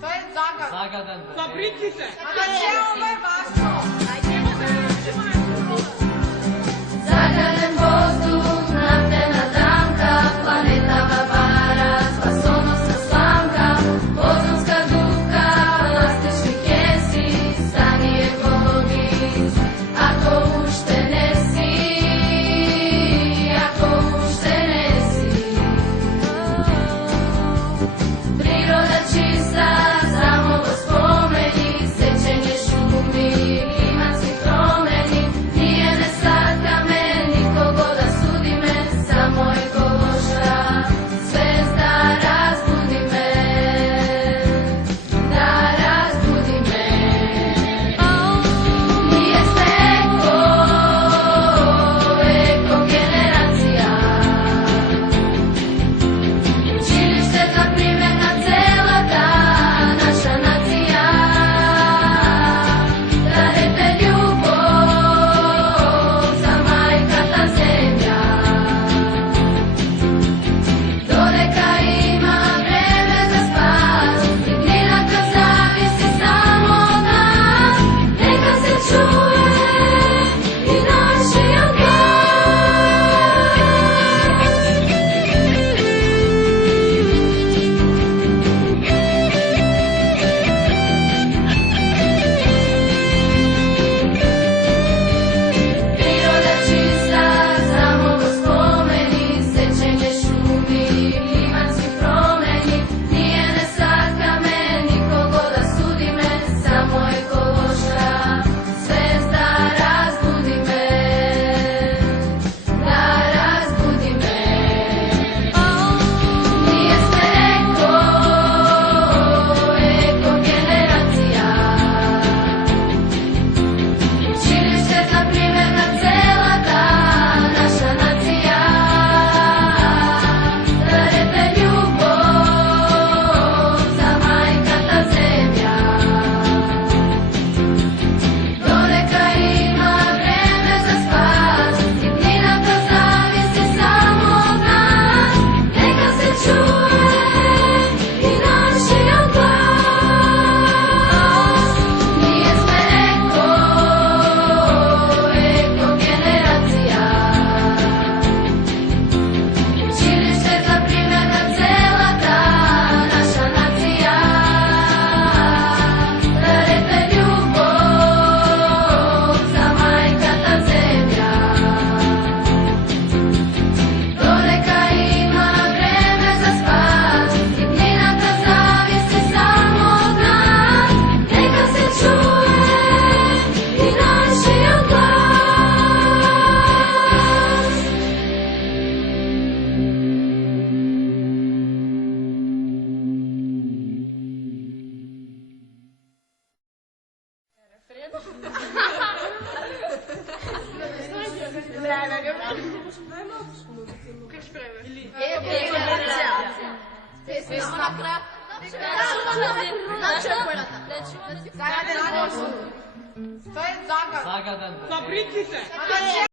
To je zagadan. Zapričite! Zagaden vozduh, naftena zamka, planeta Vavara, spasonosna slamka, ozonska dupka, plastični kesi, stani ekologiji, ako uštene si, ako uštene si. Priroda čista, samo go spomeni, sečenje šumi, klimatski promeni, nije nesad kamen, nikogo da sudi me, samo ekološka zvezda razbudi me, da razbudi me. Nije ste eko generacija, učilište za primjerna cela ta naša nacija, darete ljubav za majka ta zemlja. Do neka ima vreme za spas, sredina kad zavisi samo od nas, neka se čuje i naš jedan Priroda čista, samo go spomeni, sečenje šumi, klimatski promeni, nije nesad kamen, nikogo da sudi me, samo ekološka zvezda razbudi me, da razbudi me. Nije ste eko generacija, učilište za primjerna cela ta naša nacija, darete ljubav za majka ta zemlja. Do neka ima vreme za spas, sitnina kad zavisi samo od nas, neka se čuje i naš jedan glas. Nije sve eko generacija, učilište za primjerna cela ta naša nacija, darete ljubav za majka ta zemlja. Do neka ima vreme za spas, sitnina kad zavisi samo od nas, neka se čuje i naš jedan glas. To je zagadan. Zapričite!